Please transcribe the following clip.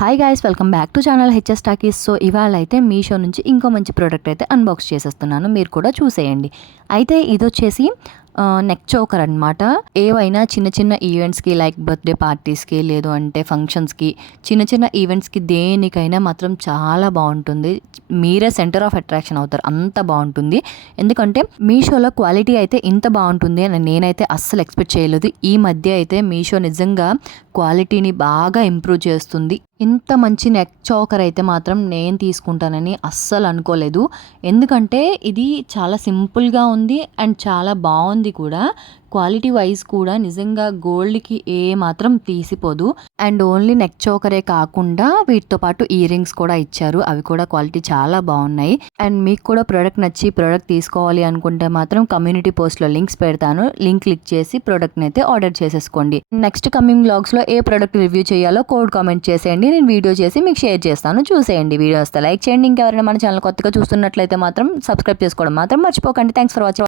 Hi guys, welcome back to channel HS Talkies. So ఇవాళ అయితే మీషో నుంచి ఇంకో మంచి ప్రోడక్ట్ అయితే అన్బాక్స్ చేసేస్తున్నాను, మీరు కూడా చూసేయండి. అయితే ఇది వచ్చేసి నెక్ చోకర్ అనమాట. ఏవైనా చిన్న చిన్న ఈవెంట్స్కి లైక్ బర్త్డే పార్టీస్కి లేదు అంటే ఫంక్షన్స్కి చిన్న చిన్న ఈవెంట్స్కి దేనికైనా మాత్రం చాలా బాగుంటుంది. మీరే సెంటర్ ఆఫ్ అట్రాక్షన్ అవుతారు, అంత బాగుంటుంది. ఎందుకంటే మీషోలో క్వాలిటీ అయితే ఇంత బాగుంటుంది అని నేనైతే అస్సలు ఎక్స్పెక్ట్ చేయలేదు. ఈ మధ్య అయితే మీషో నిజంగా క్వాలిటీని బాగా ఇంప్రూవ్ చేస్తుంది. ఇంత మంచి నెక్ చోకర్ అయితే మాత్రం నేను తీసుకుంటానని అస్సలు అనుకోలేదు. ఎందుకంటే ఇది చాలా సింపుల్గా ఉంది అండ్ చాలా బాగుంది కూడా. క్వాలిటీ వైజ్ కూడా నిజంగా గోల్డ్కి ఏ మాత్రం తీసిపోదు. అండ్ ఓన్లీ నెక్ చోకరే కాకుండా వీటితో పాటు ఇయర్ రింగ్స్ కూడా ఇచ్చారు, అవి కూడా క్వాలిటీ చాలా బాగున్నాయి. అండ్ మీకు కూడా ప్రోడక్ట్ నచ్చి ప్రోడక్ట్ తీసుకోవాలి అనుకుంటే మాత్రం కమ్యూనిటీ పోస్ట్లో లింక్స్ పెడతాను, లింక్ క్లిక్ చేసి ప్రోడక్ట్ని అయితే ఆర్డర్ చేసేసుకోండి. నెక్స్ట్ కమింగ్ బ్లాగ్స్లో ఏ ప్రోడక్ట్ రివ్యూ చేయాలో కోడ్ కామెంట్ చేసేయండి, నేను వీడియో చేసి మీకు షేర్ చేస్తాను, చూసేయండి. వీడియో వస్తే లైక్ చేయండి. ఇంకెవరైనా మన ఛానల్ కొత్తగా చూస్తున్నట్లయితే మాత్రం సబ్స్క్రైబ్ చేసుకోవడం మాత్రం మర్చిపోకండి. Thanks for watching.